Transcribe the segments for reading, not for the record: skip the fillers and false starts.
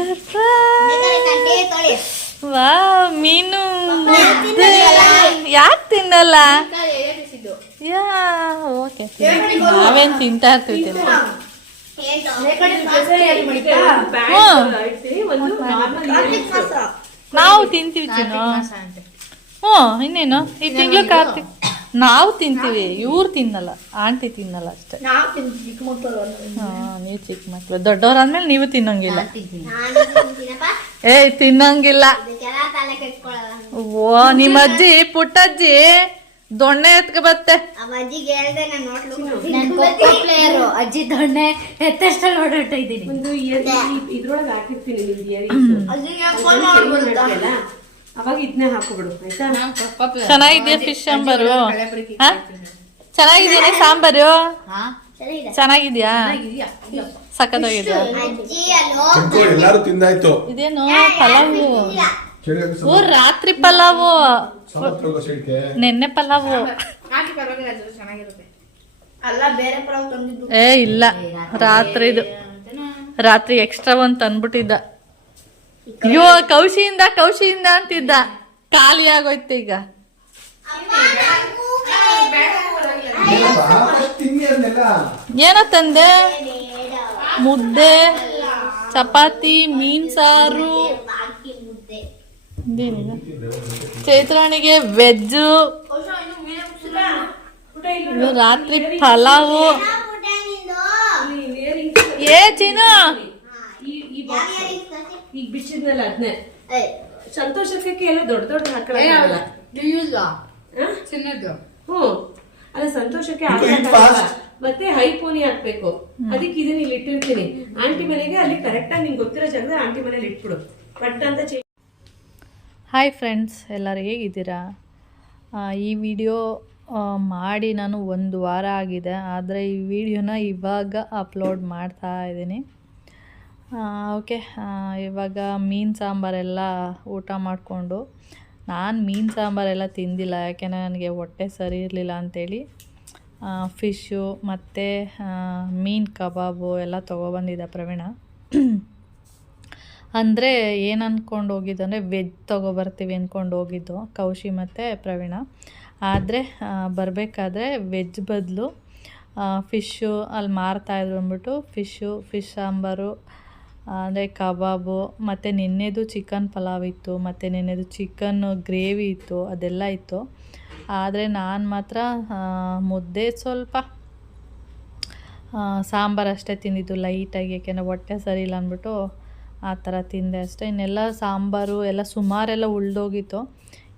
Surprise. ವಾ ಮೀನು ಯಾಕೆ ತಿನ್ನಲ್ಲ? ಯಾ ಓಕೆ, ನಾವೇನು ತಿಂತಾ ಇರ್ತೀವಿ. ನಾವು ತಿಂತೀವಿ ಚಿನ್ನು. ಹ್ಞೂ ಇನ್ನೇನು ಈ ತಿಂಗಳು ಕಾರ್ತಿಕ್ ನಾವು ತಿಂತೀವಿ, ಇವ್ರು ತಿನ್ನಲ್ಲ, ಆಂಟಿ ತಿನ್ನಲ್ಲ ಅಷ್ಟೇ. ನೀವು ಚಿಕ್ಕ ಮಕ್ಳು, ದೊಡ್ಡವ್ರಾದ್ಮೇಲೆ ನೀವು ತಿನ್ನಂಗಿಲ್ಲ. ಏಯ್ ತಿನ್ನಂಗಿಲ್ಲ. ಓ ನಿಮ್ಮ ಅಜ್ಜಿ ಪುಟ್ಟಜ್ಜಿ ದೊಣ್ಣೆ ಎತ್ಕ ಬತ್ತೆ. ಅಜ್ಜಿ ದೊಣ್ಣೆ ಎತ್ತಷ್ಟಲ್ಲಿ ಓಡಾಡ್ತಾ ಇದ್ದೀನಿ. ಇದ್ರೊಳಗೆ ಹಾಕಿರ್ತೀನಿ ಅವಾಗ ಇದನ್ನೇ ಹಾಕೋಬಿಡು ಆಯ್ತಾ. ಚೆನ್ನಾಗಿದೆಯಾ ಫಿಶ್ ಸಾಂಬಾರು? ಚೆನ್ನಾಗಿದೆಯಾ ಸಾಂಬಾರು? ಚೆನ್ನಾಗಿದ್ಯಾ? ಸಖತ್ತಾಗಿದೆಯಾ? ಎಲ್ಲಾರು ತಿಂದಾಯ್ತು. ಇದೇನು ಪಲಾವು? ಓ ರಾತ್ರಿ ಪಲಾವು, ನೆನ್ನೆ ಪಲಾವು. ಏ ಇಲ್ಲ, ರಾತ್ರಿ ಎಕ್ಸ್ಟ್ರಾ ಒಂದು ತಂದ್ಬಿಟ್ಟಿದ್ದ. ಅಯ್ಯೋ ಕೌಶಿಯಿಂದ ಅಂತಿದ್ದ, ಖಾಲಿ ಆಗೋಯ್ತು ಈಗ. ಏನೋ ತಂದೆ? ಮುದ್ದೆ, ಚಪಾತಿ, ಮೀನ್ ಸಾರು, ಚೈತ್ರಾಣಿಗೆ ವೆಜ್ಜು, ರಾತ್ರಿ ಪಲಾವು. ಏ ಚೀನು ಈಗ ಬಿಸಿದ್ನಲ್ಲ ಅದನ್ನೇ ಸಂತೋಷಕ್ಕೆ ಎಲ್ಲ ದೊಡ್ಡ ಹಾಕಲ್ಲ. ಅಲ್ಲ ಸಂತೋಷಕ್ಕೆ ಮತ್ತೆ ಹೈ ಪೋನಿ ಹಾಕ್ಬೇಕು. ಅದಕ್ಕೆ ಇದನ್ನ ಇಲ್ಲಿ ಇಟ್ಟಿರ್ತೀನಿ ಆಂಟಿ ಮನೆಗೆ. ಅಲ್ಲಿ ಕರೆಕ್ಟಾಗಿ ನಿಂಗೆ ಗೊತ್ತಿರೋ ಜಾಗದ ಆಂಟಿ ಮನೇಲಿ ಇಟ್ಬಿಡು ಪಟ್ಟ ಅಂತ. ಹಾಯ್ ಫ್ರೆಂಡ್ಸ್, ಎಲ್ಲರೂ ಹೇಗಿದ್ದೀರಾ? ಈ ವಿಡಿಯೋ ಮಾಡಿ ನಾನು 1 ವಾರ ಆಗಿದೆ, ಆದರೆ ಈ ವಿಡಿಯೋನ ಇವಾಗ ಅಪ್ಲೋಡ್ ಮಾಡ್ತಾ ಇದ್ದೀನಿ. ಓಕೆ, ಇವಾಗ ಮೀನು ಸಾಂಬಾರೆಲ್ಲ ಊಟ ಮಾಡಿಕೊಂಡು, ನಾನು ಮೀನು ಸಾಂಬಾರೆಲ್ಲ ತಿಂದಿಲ್ಲ, ಯಾಕೆಂದರೆ ನನಗೆ ಹೊಟ್ಟೆ ಸರಿ ಇರಲಿಲ್ಲ ಅಂಥೇಳಿ ಫಿಶ್ಶು ಮತ್ತು ಮೀನು ಕಬಾಬು ಎಲ್ಲ ತೊಗೊಬಂದಿದ್ದ ಪ್ರವೀಣ. ಅಂದರೆ ಏನು ಅಂದ್ಕೊಂಡು ಹೋಗಿದ್ದು ಅಂದರೆ ವೆಜ್ ತೊಗೊಬರ್ತೀವಿ ಅಂದ್ಕೊಂಡು ಹೋಗಿದ್ದು ಕೌಶಿ ಮತ್ತು ಪ್ರವೀಣ. ಆದರೆ ಬರಬೇಕಾದ್ರೆ ವೆಜ್ ಬದಲು ಫಿಶ್ಶು ಅಲ್ಲಿ ಮಾರ್ತಾಯಿದ್ರು ಅಂದ್ಬಿಟ್ಟು ಫಿಶ್ ಸಾಂಬಾರು ಅಂದರೆ ಕಬಾಬು, ಮತ್ತು ನಿನ್ನೆದು ಚಿಕನ್ ಪಲಾವ್ ಇತ್ತು, ಮತ್ತು ನಿನ್ನೆದು ಚಿಕನ್ ಗ್ರೇವಿ ಇತ್ತು, ಅದೆಲ್ಲ ಇತ್ತು. ಆದರೆ ನಾನು ಮಾತ್ರ ಮುದ್ದೆ ಸ್ವಲ್ಪ ಸಾಂಬಾರು ಅಷ್ಟೇ ತಿಂದಿದ್ದು ಲೈಟಾಗಿ, ಯಾಕೆಂದರೆ ಹೊಟ್ಟೆ ಸರಿ ಇಲ್ಲ ಅಂದ್ಬಿಟ್ಟು ಆ ಥರ ತಿಂದೆ ಅಷ್ಟೇ. ಇನ್ನೆಲ್ಲ ಸಾಂಬಾರು ಎಲ್ಲ ಸುಮಾರೆಲ್ಲ ಉಳ್ದೋಗಿತ್ತು.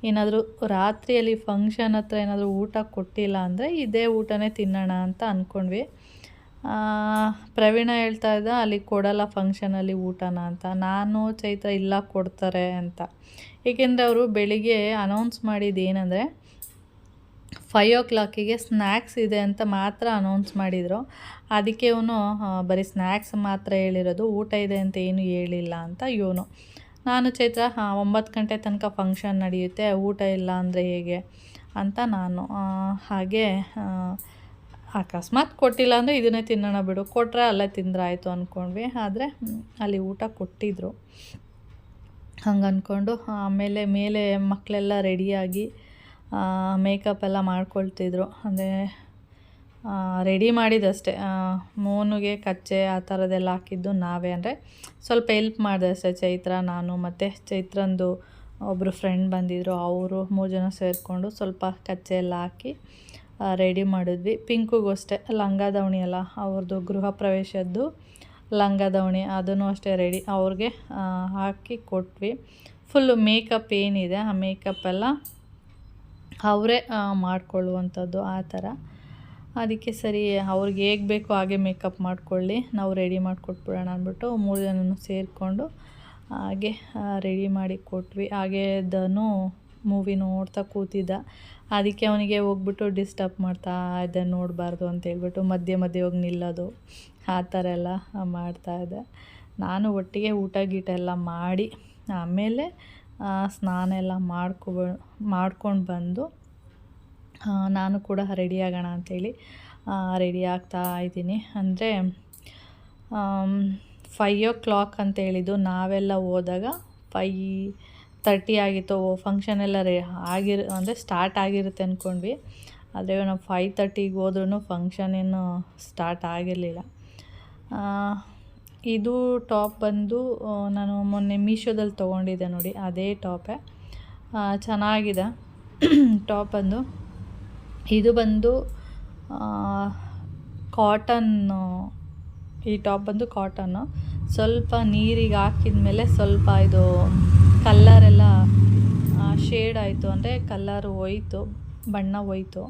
ಏನಾದರೂ ರಾತ್ರಿಯಲ್ಲಿ ಫಂಕ್ಷನ್ ಹತ್ರ ಏನಾದರೂ ಊಟ ಕೊಟ್ಟಿಲ್ಲ ಅಂದರೆ ಇದೇ ಊಟನೇ ತಿನ್ನೋಣ ಅಂತ ಅಂದ್ಕೊಂಡ್ವಿ. ಪ್ರವೀಣ ಹೇಳ್ತಾ ಇದ್ದ ಅಲ್ಲಿ ಕೊಡಲ್ಲ ಫಂಕ್ಷನಲ್ಲಿ ಊಟನ ಅಂತ. ನಾನು ಚೈತ್ರ ಇಲ್ಲ ಕೊಡ್ತಾರೆ ಅಂತ, ಏಕೆಂದರೆ ಅವರು ಬೆಳಿಗ್ಗೆ ಅನೌನ್ಸ್ ಮಾಡಿದ್ದು ಏನಂದರೆ 5 o'clock ಸ್ನ್ಯಾಕ್ಸ್ ಇದೆ ಅಂತ ಮಾತ್ರ ಅನೌನ್ಸ್ ಮಾಡಿದರು. ಅದಕ್ಕೆ ಇವನು ಬರೀ ಸ್ನ್ಯಾಕ್ಸ್ ಮಾತ್ರ ಹೇಳಿರೋದು, ಊಟ ಇದೆ ಅಂತ ಏನು ಹೇಳಿಲ್ಲ ಅಂತ ಇವನು. ನಾನು ಚೈತ್ರ 9 ಗಂಟೆ ತನಕ ಫಂಕ್ಷನ್ ನಡೆಯುತ್ತೆ, ಊಟ ಇಲ್ಲ ಅಂದರೆ ಹೇಗೆ ಅಂತ ನಾನು. ಹಾಗೆ ಅಕಸ್ಮಾತ್ ಕೊಟ್ಟಿಲ್ಲ ಅಂದರೆ ಇದನ್ನೇ ತಿನ್ನೋಣ ಬಿಡು, ಕೊಟ್ಟರೆ ಅಲ್ಲೇ ತಿಂದರೆ ಆಯಿತು ಅಂದ್ಕೊಂಡ್ವಿ. ಆದರೆ ಅಲ್ಲಿ ಊಟ ಕೊಟ್ಟಿದ್ದರು. ಹಂಗೆ ಅಂದ್ಕೊಂಡು ಆಮೇಲೆ ಮೇಲೆ ಮಕ್ಕಳೆಲ್ಲ ರೆಡಿಯಾಗಿ ಮೇಕಪ್ ಎಲ್ಲ ಮಾಡ್ಕೊಳ್ತಿದ್ರು. ಅಂದರೆ ರೆಡಿ ಮಾಡಿದ್ದಷ್ಟೇ, ಮೋನುಗೆ ಕಚ್ಚೆ ಆ ಥರದ್ದೆಲ್ಲ ಹಾಕಿದ್ದು ನಾವೇ. ಅಂದರೆ ಸ್ವಲ್ಪ ಹೆಲ್ಪ್ ಮಾಡಿದೆ ಅಷ್ಟೇ, ಚೈತ್ರ, ನಾನು ಮತ್ತು ಚೈತ್ರಂದು ಒಬ್ಬರು ಫ್ರೆಂಡ್ ಬಂದಿದ್ದರು, ಅವರು 3 ಜನ ಸೇರಿಕೊಂಡು ಸ್ವಲ್ಪ ಕಚ್ಚೆ ಎಲ್ಲ ಹಾಕಿ ರೆಡಿ ಮಾಡಿದ್ವಿ. ಪಿಂಕುಗೂ ಅಷ್ಟೇ ಲಂಗ ದಾವಣಿ ಎಲ್ಲ ಅವ್ರದ್ದು ಗೃಹ ಪ್ರವೇಶದ್ದು ಲಂಗ ದಾವಣಿ, ಅದನ್ನು ಅಷ್ಟೇ ರೆಡಿ ಅವ್ರಿಗೆ ಹಾಕಿ ಕೊಟ್ವಿ. ಫುಲ್ಲು ಮೇಕಪ್ ಏನಿದೆ ಆ ಮೇಕಪ್ಪೆಲ್ಲ ಅವರೇ ಮಾಡಿಕೊಳ್ಳುವಂಥದ್ದು ಆ ಥರ. ಅದಕ್ಕೆ ಸರಿ ಅವ್ರಿಗೆ ಹೇಗೆ ಬೇಕೋ ಹಾಗೆ ಮೇಕಪ್ ಮಾಡ್ಕೊಳ್ಳಿ, ನಾವು ರೆಡಿ ಮಾಡಿಕೊಟ್ಬಿಡೋಣ ಅಂದ್ಬಿಟ್ಟು 3 ಜನನೂ ಸೇರಿಕೊಂಡು ಹಾಗೆ ರೆಡಿ ಮಾಡಿ ಕೊಟ್ವಿ. ಹಾಗೆ ಧನು ಮೂವಿ ನೋಡ್ತಾ ಕೂತಿದ್ದ, ಅದಕ್ಕೆ ಅವನಿಗೆ ಹೋಗ್ಬಿಟ್ಟು ಡಿಸ್ಟರ್ಬ್ ಮಾಡ್ತಾ ಇದ್ದೆ, ನೋಡಬಾರ್ದು ಅಂತೇಳ್ಬಿಟ್ಟು ಮಧ್ಯೆ ಹೋಗಿ ನಿಲ್ಲೋದು ಆ ಥರ ಎಲ್ಲ ಮಾಡ್ತಾಯಿದ್ದೆ. ನಾನು ಒಟ್ಟಿಗೆ ಊಟ ಗೀಟ ಎಲ್ಲ ಮಾಡಿ ಆಮೇಲೆ ಸ್ನಾನ ಎಲ್ಲ ಮಾಡ್ಕೊಂಡು ಬಂದು ನಾನು ಕೂಡ ರೆಡಿ ಆಗೋಣ ಅಂಥೇಳಿ ರೆಡಿ ಆಗ್ತಾ ಇದ್ದೀನಿ. ಅಂದರೆ 5 o'clock ಅಂತ ಹೇಳಿದ್ದು. ನಾವೆಲ್ಲ ಹೋದಾಗ 5:30 ಆಗಿತ್ತು. ಫಂಕ್ಷನ್ ಎಲ್ಲ ಅಂದರೆ ಸ್ಟಾರ್ಟ್ ಆಗಿರುತ್ತೆ ಅಂದ್ಕೊಂಡ್ವಿ. ಆದರೆ ನಾವು 5:30ಗೆ ಹೋದ್ರೂ ಫಂಕ್ಷನ್ ಏನು ಸ್ಟಾರ್ಟ್ ಆಗಿರಲಿಲ್ಲ. ಇದು ಟಾಪ್ ಬಂದು ನಾನು ಮೊನ್ನೆ ಮೀಶೋದಲ್ಲಿ ತೊಗೊಂಡಿದ್ದೆ ನೋಡಿ, ಅದೇ ಟಾಪೇ. ಚೆನ್ನಾಗಿದೆ ಟಾಪ್ ಬಂದು. ಇದು ಬಂದು ಕಾಟನ್ನು, ಈ ಟಾಪ್ ಬಂದು ಕಾಟನ್ನು. ಸ್ವಲ್ಪ ನೀರಿಗೆ ಹಾಕಿದ ಮೇಲೆ ಸ್ವಲ್ಪ ಇದು ಕಲ್ಲರೆಲ್ಲ ಶೇಡ್ ಆಯಿತು, ಅಂದರೆ ಕಲ್ಲರ್ ಹೋಯ್ತು, ಬಣ್ಣ ಹೋಯ್ತು.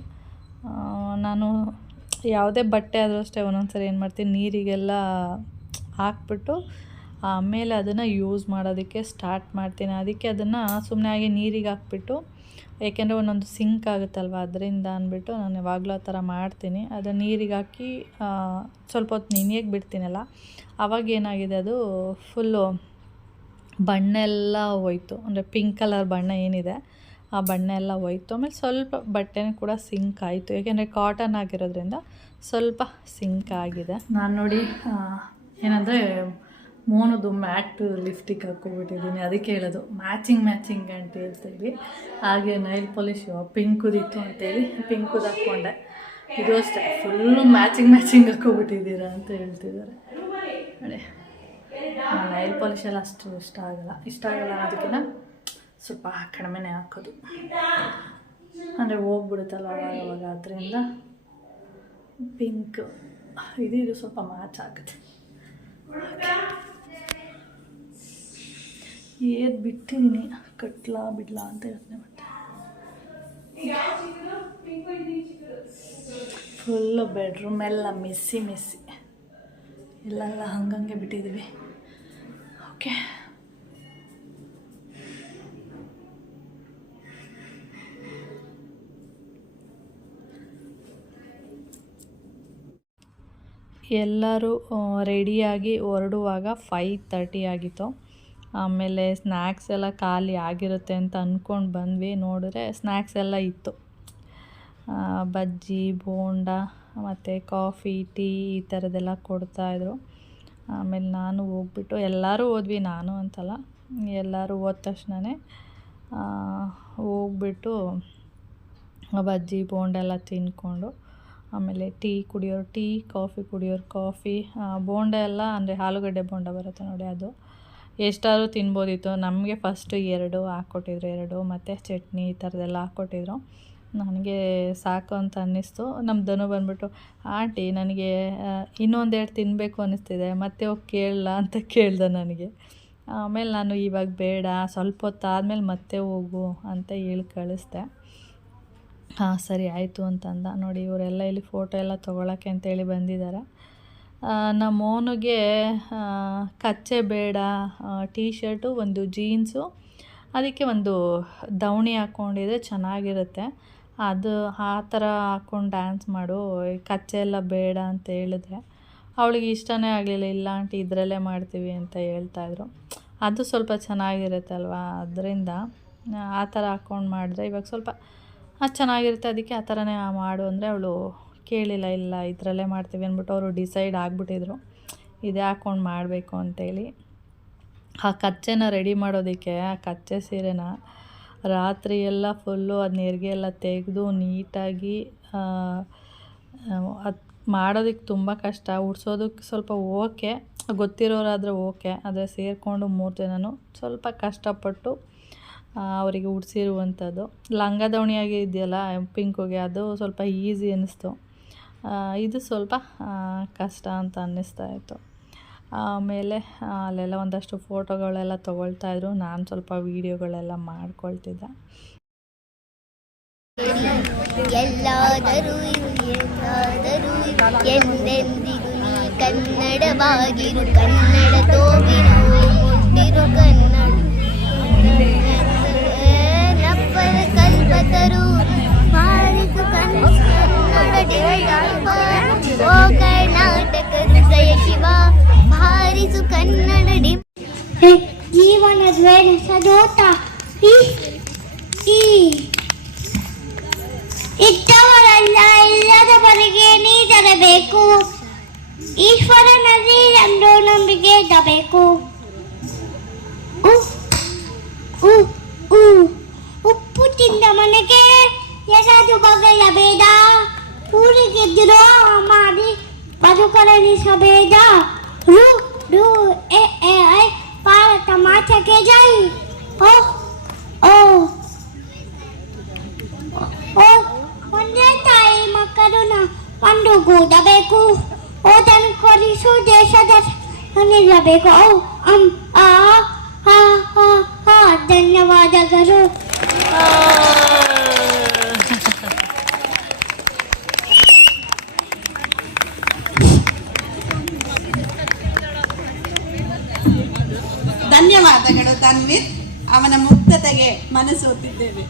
ನಾನು ಯಾವುದೇ ಬಟ್ಟೆ ಆದರೂ ಅಷ್ಟೇ ಒಂದೊಂದ್ಸರಿ ಏನು ಮಾಡ್ತೀನಿ, ನೀರಿಗೆಲ್ಲ ಹಾಕ್ಬಿಟ್ಟು ಆಮೇಲೆ ಅದನ್ನು ಯೂಸ್ ಮಾಡೋದಕ್ಕೆ ಸ್ಟಾರ್ಟ್ ಮಾಡ್ತೀನಿ. ಅದಕ್ಕೆ ಅದನ್ನು ಸುಮ್ಮನೆ ಆಗಿ ನೀರಿಗೆ ಹಾಕ್ಬಿಟ್ಟು, ಏಕೆಂದರೆ ಒಂದೊಂದು ಸಿಂಕ್ ಆಗುತ್ತಲ್ವ, ಅದರಿಂದ ಅಂದ್ಬಿಟ್ಟು ನಾನು ಯಾವಾಗಲೂ ಆ ಥರ ಮಾಡ್ತೀನಿ. ಅದನ್ನು ನೀರಿಗೆ ಹಾಕಿ ಸ್ವಲ್ಪ ಹೊತ್ತು ನೆನೆಯಕ್ಕೆ ಬಿಡ್ತೀನಲ್ಲ, ಆವಾಗ ಏನಾಗಿದೆ ಅದು ಫುಲ್ಲು ಬಣ್ಣ ಎಲ್ಲ ಹೋಯ್ತು, ಅಂದರೆ ಪಿಂಕ್ ಕಲರ್ ಬಣ್ಣ ಏನಿದೆ ಆ ಬಣ್ಣ ಎಲ್ಲ ಹೋಯ್ತು. ಆಮೇಲೆ ಸ್ವಲ್ಪ ಬಟ್ಟೆನೂ ಕೂಡ ಸಿಂಕ್ ಆಯಿತು, ಏಕೆಂದರೆ ಕಾಟನ್ ಆಗಿರೋದ್ರಿಂದ ಸ್ವಲ್ಪ ಸಿಂಕ್ ಆಗಿದೆ. ನಾನು ನೋಡಿ ಏನಂದರೆ ಮೋನದು ಮ್ಯಾಟ್ ಲಿಫ್ಟಿಗೆ ಹಾಕ್ಕೊಬಿಟ್ಟಿದ್ದೀನಿ. ಅದಕ್ಕೆ ಹೇಳೋದು ಮ್ಯಾಚಿಂಗ್ ಅಂತ ಹೇಳ್ತೀವಿ. ಹಾಗೆ ನೈಲ್ ಪಾಲಿಶ್ ಪಿಂಕುದಿತ್ತು ಅಂತೇಳಿ ಪಿಂಕುದು ಹಾಕ್ಕೊಂಡೆ. ಇದು ಅಷ್ಟೇ ಫುಲ್ಲು ಮ್ಯಾಚಿಂಗ್ ಹಾಕ್ಕೊಬಿಟ್ಟಿದ್ದೀರಾ ಅಂತ ಹೇಳ್ತಿದ್ದಾರೆ. ನೋಡಿ, ನೈಲ್ ಪಾಲಿಶ್ ಎಲ್ಲ ಅಷ್ಟು ಇಷ್ಟ ಆಗಲ್ಲ ಅದಕ್ಕಿಂತ ಸ್ವಲ್ಪ ಕಡಿಮೆನೇ ಹಾಕೋದು, ಅಂದರೆ ಹೋಗ್ಬಿಡುತ್ತಲ್ಲ ಅವಾಗ. ಅದರಿಂದ ಪಿಂಕ್ ಇದು ಸ್ವಲ್ಪ ಮ್ಯಾಚ್ ಆಗುತ್ತೆ. ಏದು ಬಿಟ್ಟಿದ್ದೀನಿ, ಕಟ್ಲಾ ಬಿಡ್ಲಾ ಅಂತ ಯೋಚನೆ ಮಾಡ್ತೀನಿ. ಫುಲ್ಲು ಬೆಡ್ರೂಮ್ ಎಲ್ಲ ಮೆಸ್ಸಿ ಇಲ್ಲೆಲ್ಲ ಹಂಗಂಗೆ ಬಿಟ್ಟಿದ್ದೀವಿ. ಓಕೆ, ಎಲ್ಲರೂ ರೆಡಿಯಾಗಿ ಹೊರಡುವಾಗ 5:30 ಆಗಿತ್ತು. ಆಮೇಲೆ ಸ್ನ್ಯಾಕ್ಸ್ ಎಲ್ಲ ಖಾಲಿ ಆಗಿರುತ್ತೆ ಅಂತ ಅಂದ್ಕೊಂಡು ಬಂದ್ವಿ. ನೋಡಿದ್ರೆ ಸ್ನ್ಯಾಕ್ಸ್ ಎಲ್ಲ ಇತ್ತು, ಬಜ್ಜಿ, ಬೋಂಡ ಮತ್ತು ಕಾಫಿ, ಟೀ ಈ ಥರದ್ದೆಲ್ಲ ಕೊಡ್ತಾಯಿದ್ರು. ಆಮೇಲೆ ನಾನು ಹೋಗ್ಬಿಟ್ಟು, ಎಲ್ಲರೂ ಹೋದ್ವಿ, ನಾನು ಅಂತಲ್ಲ, ಎಲ್ಲರೂ ಹೋದ ತಕ್ಷಣವೇ ಹೋಗ್ಬಿಟ್ಟು ಬಜ್ಜಿ, ಬೋಂಡ ಎಲ್ಲ ತಿಂದ್ಕೊಂಡು, ಆಮೇಲೆ ಟೀ ಕುಡಿಯೋರು ಟೀ, ಕಾಫಿ ಕುಡಿಯೋರು ಕಾಫಿ. ಬೋಂಡ ಎಲ್ಲ ಅಂದರೆ ಆಲೂಗಡ್ಡೆ ಬೋಂಡ ಬರುತ್ತೆ ನೋಡಿ, ಅದು ಎಷ್ಟಾದರೂ ತಿನ್ಬೋದಿತ್ತು. ನಮಗೆ ಫಸ್ಟು 2 ಹಾಕ್ಕೊಟ್ಟಿದ್ರು, 2 ಮತ್ತು ಚಟ್ನಿ ಈ ಥರದ್ದೆಲ್ಲ ಹಾಕ್ಕೊಟ್ಟಿದ್ರು. ನನಗೆ ಸಾಕು ಅಂತ ಅನ್ನಿಸ್ತು. ನಮ್ಮ ಧನು ಬಂದ್ಬಿಟ್ಟು, ಆಂಟಿ ನನಗೆ ಇನ್ನೊಂದೆರಡು ತಿನ್ನಬೇಕು ಅನ್ನಿಸ್ತಿದೆ, ಮತ್ತೆ ಹೋಗಿ ಕೇಳಲ್ಲ ಅಂತ ಕೇಳ್ದೆ ನನಗೆ. ಆಮೇಲೆ ನಾನು ಇವಾಗ ಬೇಡ, ಸ್ವಲ್ಪ ಹೊತ್ತು ಆದಮೇಲೆ ಮತ್ತೆ ಹೋಗು ಅಂತ ಹೇಳಿ ಕಳಿಸ್ದೆ. ಹಾಂ ಸರಿ ಆಯಿತು ಅಂತಂದ. ನೋಡಿ, ಇವರೆಲ್ಲ ಇಲ್ಲಿ ಫೋಟೋ ಎಲ್ಲ ತೊಗೊಳಕ್ಕೆ ಅಂತೇಳಿ ಬಂದಿದ್ದಾರೆ. ನಮ್ಮ ಮೋನಿಗೆ ಕಚ್ಚೆ ಬೇಡ, ಟೀ ಶರ್ಟು, ಒಂದು ಜೀನ್ಸು, ಅದಕ್ಕೆ ಒಂದು ದಾವಣಿ ಹಾಕ್ಕೊಂಡಿದ್ರೆ ಚೆನ್ನಾಗಿರುತ್ತೆ, ಅದು ಆ ಥರ ಹಾಕ್ಕೊಂಡು ಡ್ಯಾನ್ಸ್ ಮಾಡು, ಕಚ್ಚೆ ಎಲ್ಲ ಬೇಡ ಅಂತ ಹೇಳಿದ್ರೆ ಅವಳಿಗೆ ಇಷ್ಟನೇ ಆಗಲಿಲ್ಲ. ಇಲ್ಲ ಆಂಟಿ ಇದರಲ್ಲೇ ಮಾಡ್ತೀವಿ ಅಂತ ಹೇಳ್ತಾಯಿದ್ರು. ಅದು ಸ್ವಲ್ಪ ಚೆನ್ನಾಗಿರುತ್ತೆ ಅಲ್ವಾ, ಅದರಿಂದ ಆ ಥರ ಹಾಕ್ಕೊಂಡು ಮಾಡಿದ್ರೆ ಇವಾಗ ಸ್ವಲ್ಪ ಅದು ಚೆನ್ನಾಗಿರುತ್ತೆ. ಅದಕ್ಕೆ ಆ ಥರನೇ ಮಾಡು ಅಂದರೆ ಅವಳು ಕೇಳಿಲ್ಲ, ಇಲ್ಲ ಇದರಲ್ಲೇ ಮಾಡ್ತೀವಿ ಅಂದ್ಬಿಟ್ಟು ಅವರು ಡಿಸೈಡ್ ಆಗಿಬಿಟ್ಟಿದ್ರು ಇದೇ ಹಾಕ್ಕೊಂಡು ಮಾಡಬೇಕು ಅಂತೇಳಿ. ಆ ಕಚ್ಚೆನ ರೆಡಿ ಮಾಡೋದಕ್ಕೆ, ಆ ಕಚ್ಚೆ ಸೀರೆನ ರಾತ್ರಿ ಎಲ್ಲ ಫುಲ್ಲು ಅದು ನೆರಿಗೆ ಎಲ್ಲ ತೆಗೆದು ನೀಟಾಗಿ ಅದು ಮಾಡೋದಕ್ಕೆ ತುಂಬ ಕಷ್ಟ. ಉಡ್ಸೋದಕ್ಕೆ ಸ್ವಲ್ಪ ಓಕೆ, ಗೊತ್ತಿರೋರಾದರೆ ಓಕೆ, ಆದರೆ ಸೇರಿಕೊಂಡು 3 ಜನನು ಸ್ವಲ್ಪ ಕಷ್ಟಪಟ್ಟು ಅವರಿಗೆ ಉಡಿಸಿರುವಂಥದ್ದು. ಲಂಗ ದಾವಣಿಯಾಗಿ ಇದೆಯಲ್ಲ ಪಿಂಕುಗೆ, ಅದು ಸ್ವಲ್ಪ ಈಸಿ ಅನ್ನಿಸ್ತು. ಇದು ಸ್ವಲ್ಪ ಕಷ್ಟ ಅಂತ ಅನ್ನಿಸ್ತಾ ಇತ್ತು. ಆಮೇಲೆ ಅಲ್ಲೆಲ್ಲ ಒಂದಷ್ಟು ಫೋಟೋಗಳೆಲ್ಲ ತೊಗೊಳ್ತಾಯಿದ್ರು, ನಾನು ಸ್ವಲ್ಪ ವೀಡಿಯೋಗಳೆಲ್ಲ ಮಾಡ್ಕೊಳ್ತಿದ್ದೆ. ಎಲ್ಲಾದರೂ ಎಂದೆಂದಿಗೂ ನೀ ಕನ್ನಡವಾಗಿರು, ಕನ್ನಡ ತೋಬಿರು ಹುಟ್ಟಿರು, ಕನ್ನಡ ನಪ್ಪದ ಕಲ್ಪತರು ಬಾರಿಸು ಕನ್ನಡ ಓ ಕರ್ನಾಟಕ ಹೃದಯ ಶಿವ ಬಾರಿಸು ಕನ್ನಡ ಡಿ. ಜೀವನದ ಸದೋಟ ಇದ್ದವರಲ್ಲ, ಇಲ್ಲದವರಿಗೆ ನೀ ತರಬೇಕು. ಈಶ್ವರನಲ್ಲಿ ಎಂದು ನಂಬಿಕೆ ಇಡಬೇಕು. ಉಪ್ಪು ತಿಂದ ಮನೆಗೆ ಎಸದು ಬಗೆಯ ಬೇಡ, ಊರಿಗೆದ್ದಿರೋ ಮಾಡಿ ಬದುಕರಣಿಸಬೇಡ. ರು ರು ಎ ಎ ಐ ಭಾರತ ಮಾತೆಗೆ ಜೈ. ಓ ಓ ಓ ಒಂದೇ ತಾಯಿ ಮಕ್ಕಳನ್ನ ಒಂದುಗೂಡಬೇಕು. ಓದನ್ನು ಕೊಲಿಸು ದೇಶದ ನಿಲ್ಲಬೇಕು. ಆ ಆ ಆ ಆ ಧನ್ಯವಾದಗಳು. ಧನ್ಯವಾದಗಳು ತನ್ವೀರ್. ಅವನ ಮುಕ್ತತೆಗೆ ಮನಸೋತಿದ್ದೇವೆ.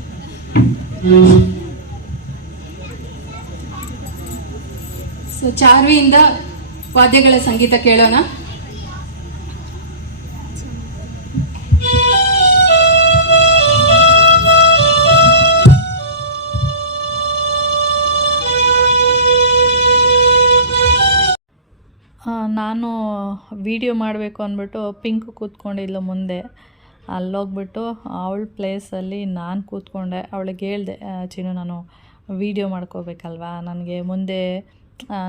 ಸೊ ಚಾರ್ವಿಯಿಂದ ವಾದ್ಯಗಳ ಸಂಗೀತ ಕೇಳೋಣ. ನಾನು ವಿಡಿಯೋ ಮಾಡಬೇಕು ಅಂದ್ಬಿಟ್ಟು ಪಿಂಕ್ ಕೂತ್ಕೊಂಡಿಲ್ಲ ಮುಂದೆ, ಅಲ್ಲೋಗ್ಬಿಟ್ಟು ಅವಳ ಪ್ಲೇಸಲ್ಲಿ ನಾನು ಕೂತ್ಕೊಂಡೆ. ಅವಳಿಗೆ ಹೇಳಿದೆ, ಚಿನ್ನು ನಾನು ವೀಡಿಯೋ ಮಾಡ್ಕೋಬೇಕಲ್ವಾ, ನನಗೆ ಮುಂದೆ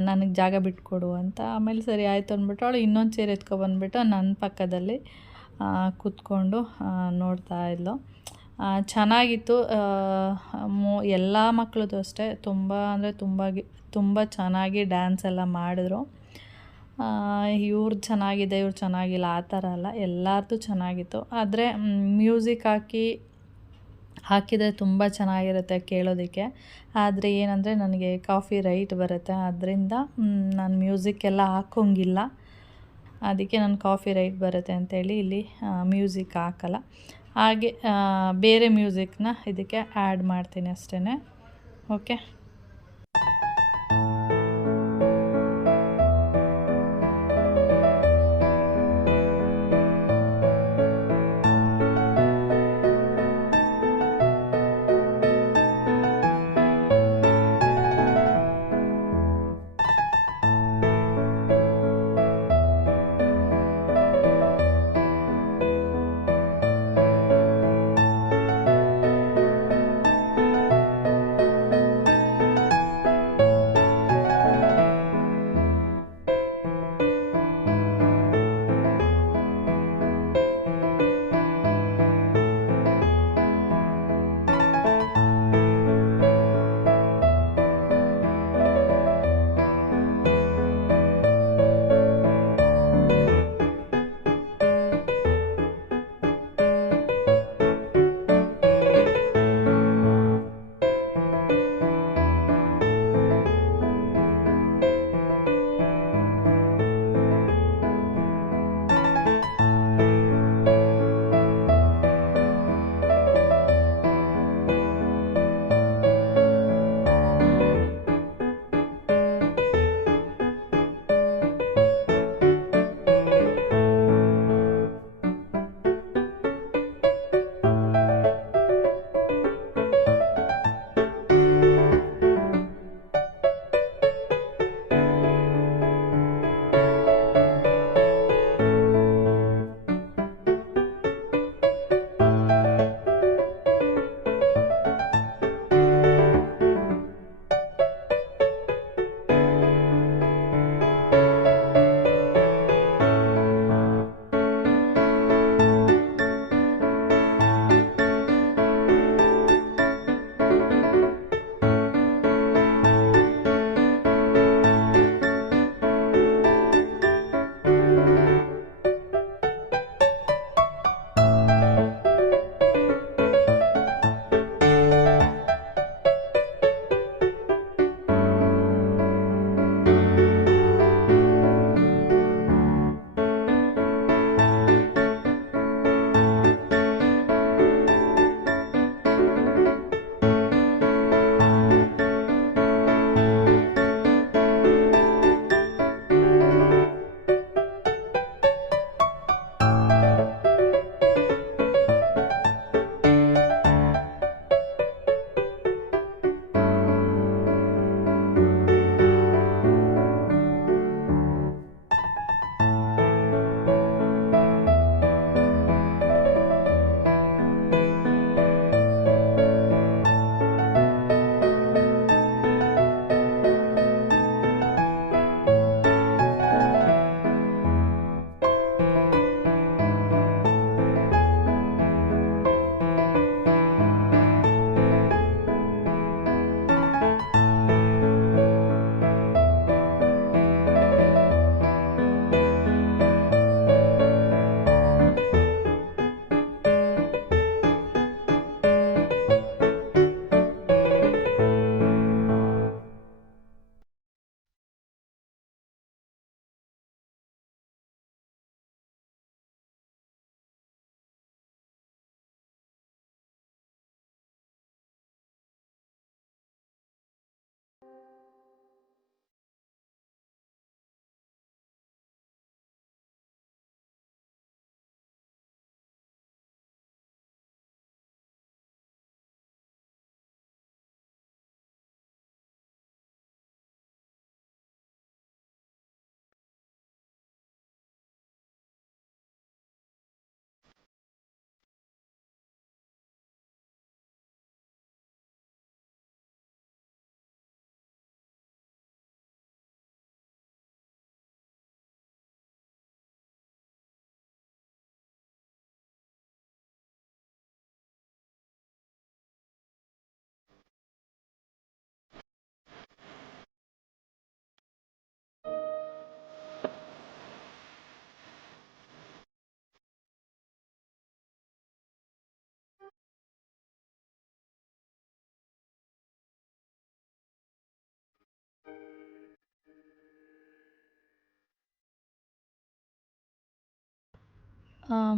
ನನಗೆ ಜಾಗ ಬಿಟ್ಕೊಡು ಅಂತ. ಆಮೇಲೆ ಸರಿ ಆಯಿತು ಅಂದ್ಬಿಟ್ಟು ಅವಳು ಇನ್ನೊಂದು ಚೇರ್ ಎತ್ಕೊಬಂದ್ಬಿಟ್ಟು ನನ್ನ ಪಕ್ಕದಲ್ಲಿ ಕೂತ್ಕೊಂಡು ನೋಡ್ತಾ ಇದ್ಲು. ಚೆನ್ನಾಗಿತ್ತು. ಎಲ್ಲ ಮಕ್ಕಳದು ಅಷ್ಟೇ ತುಂಬ ಅಂದರೆ ತುಂಬ ಚೆನ್ನಾಗಿ ಡ್ಯಾನ್ಸ್ ಎಲ್ಲ ಮಾಡಿದ್ರು. ಇವ್ರು ಚೆನ್ನಾಗಿದೆ ಇವ್ರು ಚೆನ್ನಾಗಿಲ್ಲ ಆ ಥರ ಅಲ್ಲ, ಎಲ್ಲರದ್ದು ಚೆನ್ನಾಗಿತ್ತು. ಆದರೆ ಮ್ಯೂಸಿಕ್ ಹಾಕಿದರೆ ತುಂಬ ಚೆನ್ನಾಗಿರುತ್ತೆ ಕೇಳೋದಕ್ಕೆ. ಆದರೆ ಏನಂದರೆ ನನಗೆ ಕಾಫಿ ರೈಟ್ ಬರುತ್ತೆ, ಅದರಿಂದ ನಾನು ಮ್ಯೂಸಿಕ್ ಎಲ್ಲ ಹಾಕೋಂಗಿಲ್ಲ. ಅದಕ್ಕೆ ನಾನು ಕಾಫಿ ರೈಟ್ ಬರುತ್ತೆ ಅಂತೇಳಿ ಇಲ್ಲಿ ಮ್ಯೂಸಿಕ್ ಹಾಕಲ್ಲ. ಹಾಗೆ ಬೇರೆ ಮ್ಯೂಸಿಕ್ನ ಇದಕ್ಕೆ ಆ್ಯಡ್ ಮಾಡ್ತೀನಿ ಅಷ್ಟೇ. ಓಕೆ.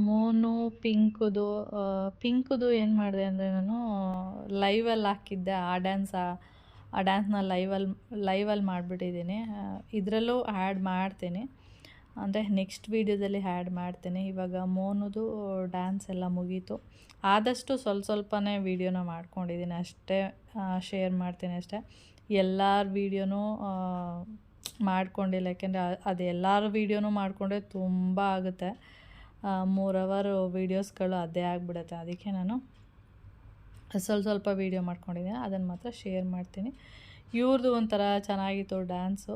ಮೋನು ಪಿಂಕುದು ಏನು ಮಾಡಿದೆ ಅಂದರೆ ನಾನು ಲೈವಲ್ಲಿ ಹಾಕಿದ್ದೆ ಆ ಡ್ಯಾನ್ಸ್ನ ಲೈವಲ್ಲಿ ಮಾಡಿಬಿಟ್ಟಿದ್ದೀನಿ. ಇದರಲ್ಲೂ ಆ್ಯಡ್ ಮಾಡ್ತೀನಿ, ಅಂದರೆ ನೆಕ್ಸ್ಟ್ ವೀಡಿಯೋದಲ್ಲಿ ಆ್ಯಡ್ ಮಾಡ್ತೀನಿ. ಇವಾಗ ಮೋನುದು ಡ್ಯಾನ್ಸ್ ಎಲ್ಲ ಮುಗೀತು. ಆದಷ್ಟು ಸ್ವಲ್ಪನೇ ವೀಡಿಯೋನ ಮಾಡ್ಕೊಂಡಿದ್ದೀನಿ ಅಷ್ಟೇ, ಶೇರ್ ಮಾಡ್ತೀನಿ ಅಷ್ಟೇ. ಎಲ್ಲರ ವೀಡಿಯೋನೂ ಮಾಡ್ಕೊಂಡಿಲ್ಲ, ಯಾಕೆಂದರೆ ಅದು ಎಲ್ಲರ ವೀಡಿಯೋನೂ ಮಾಡಿಕೊಂಡ್ರೆ ತುಂಬ ಆಗುತ್ತೆ. 3 ಅವರ್ ವೀಡಿಯೋಸ್ಗಳು ಅದೇ ಆಗಿಬಿಡುತ್ತೆ. ಅದಕ್ಕೆ ನಾನು ಸ್ವಲ್ಪ ವೀಡಿಯೋ ಮಾಡ್ಕೊಂಡಿದ್ದೀನಿ, ಅದನ್ನು ಮಾತ್ರ ಶೇರ್ ಮಾಡ್ತೀನಿ. ಇವ್ರದ್ದು ಒಂಥರ ಚೆನ್ನಾಗಿತ್ತು ಡ್ಯಾನ್ಸು,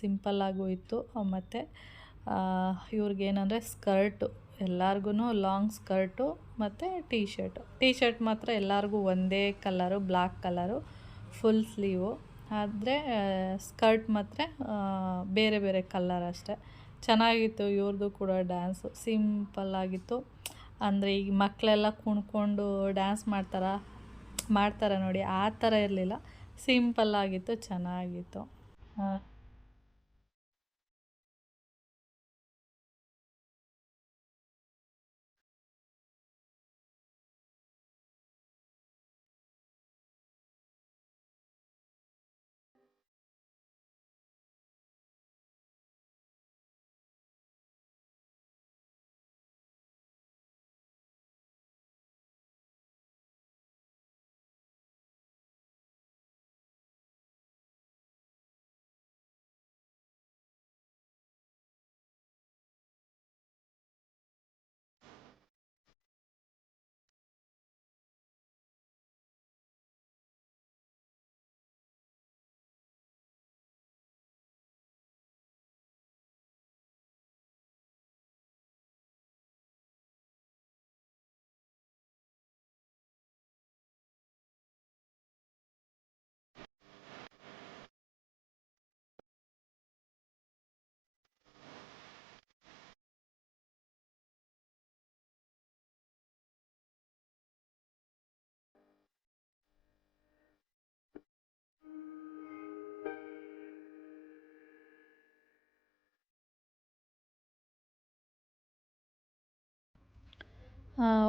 ಸಿಂಪಲ್ಲಾಗೂ ಇತ್ತು. ಮತ್ತು ಇವ್ರಿಗೇನಂದರೆ ಸ್ಕರ್ಟು, ಎಲ್ಲರಿಗೂ ಲಾಂಗ್ ಸ್ಕರ್ಟು ಮತ್ತು ಟೀ ಶರ್ಟ್ ಮಾತ್ರ ಎಲ್ಲರಿಗೂ ಒಂದೇ colour, black colour, full sleeve. ಆದರೆ ಸ್ಕರ್ಟ್ ಮಾತ್ರ ಬೇರೆ ಬೇರೆ ಕಲರ್ ಅಷ್ಟೇ. ಚೆನ್ನಾಗಿತ್ತು ಇವ್ರದ್ದು ಕೂಡ ಡ್ಯಾನ್ಸು, ಸಿಂಪಲ್ಲಾಗಿತ್ತು. ಅಂದರೆ ಈಗ ಮಕ್ಕಳೆಲ್ಲ ಕುಣ್ಕೊಂಡು ಡ್ಯಾನ್ಸ್ ಮಾಡ್ತಾರೆ ನೋಡಿ, ಆ ಥರ ಇರಲಿಲ್ಲ, ಸಿಂಪಲ್ಲಾಗಿತ್ತು, ಚೆನ್ನಾಗಿತ್ತು.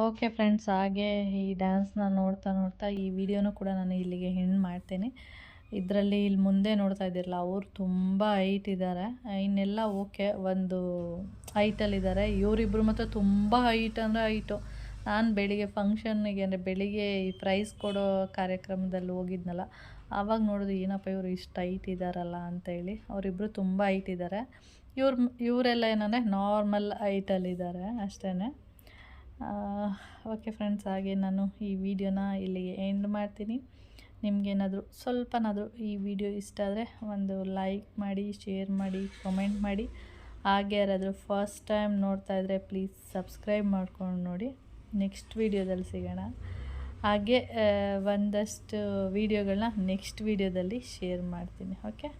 ಓಕೆ ಫ್ರೆಂಡ್ಸ್, ಹಾಗೆ ಈ ಡ್ಯಾನ್ಸ್ನ ನೋಡ್ತಾ ಈ ವಿಡಿಯೋನೂ ಕೂಡ ನಾನು ಇಲ್ಲಿಗೆ ಎಂಡ್ ಮಾಡ್ತೀನಿ. ಇಲ್ಲಿ ಮುಂದೆ ನೋಡ್ತಾ ಇದ್ದೀರಲ್ಲ, ಅವರು ತುಂಬ ಹೈಟ್ ಇದ್ದಾರೆ. ಇನ್ನೆಲ್ಲ ಓಕೆ, ಒಂದು ಹೈಟಲ್ಲಿದ್ದಾರೆ. ಇವರಿಬ್ಬರು ಮಾತ್ರ ತುಂಬ ಹೈಟ್ ಅಂದರೆ ಹೈಟು. ನಾನು ಬೆಳಿಗ್ಗೆ ಫಂಕ್ಷನ್ನಿಗೆ, ಅಂದರೆ ಬೆಳಿಗ್ಗೆ ಈ ಪ್ರೈಸ್ ಕೊಡೋ ಕಾರ್ಯಕ್ರಮದಲ್ಲಿ ಹೋಗಿದ್ನಲ್ಲ, ಆವಾಗ ನೋಡೋದು ಏನಪ್ಪ ಇವರು ಇಷ್ಟು ಹೈಟ್ ಇದ್ದಾರಲ್ಲ ಅಂತೇಳಿ. ಅವರಿಬ್ಬರು ತುಂಬ ಹೈಟ್ ಇದ್ದಾರೆ. ಇವರೆಲ್ಲ ಏನಂದರೆ ನಾರ್ಮಲ್ ಹೈಟಲ್ಲಿದ್ದಾರೆ ಅಷ್ಟೇ. ಓಕೆ ಫ್ರೆಂಡ್ಸ್, ಹಾಗೆ ನಾನು ಈ ವಿಡಿಯೋನ ಇಲ್ಲಿಗೆ ಎಂಡ್ ಮಾಡ್ತೀನಿ. ನಿಮಗೇನಾದರೂ ಸ್ವಲ್ಪನಾದರೂ ಈ ವಿಡಿಯೋ ಇಷ್ಟ ಆದರೆ ಒಂದು ಲೈಕ್ ಮಾಡಿ, ಶೇರ್ ಮಾಡಿ, ಕಮೆಂಟ್ ಮಾಡಿ. ಹಾಗೆ ಯಾರಾದರೂ ಫಸ್ಟ್ ಟೈಮ್ ನೋಡ್ತಾ ಇದ್ದರೆ ಪ್ಲೀಸ್ ಸಬ್ಸ್ಕ್ರೈಬ್ ಮಾಡ್ಕೊಂಡು ನೋಡಿ. ನೆಕ್ಸ್ಟ್ ವೀಡಿಯೋದಲ್ಲಿ ಸಿಗೋಣ. ಹಾಗೆ ಒಂದಷ್ಟು ವೀಡಿಯೋಗಳನ್ನ ನೆಕ್ಸ್ಟ್ ವೀಡಿಯೋದಲ್ಲಿ ಶೇರ್ ಮಾಡ್ತೀನಿ. ಓಕೆ.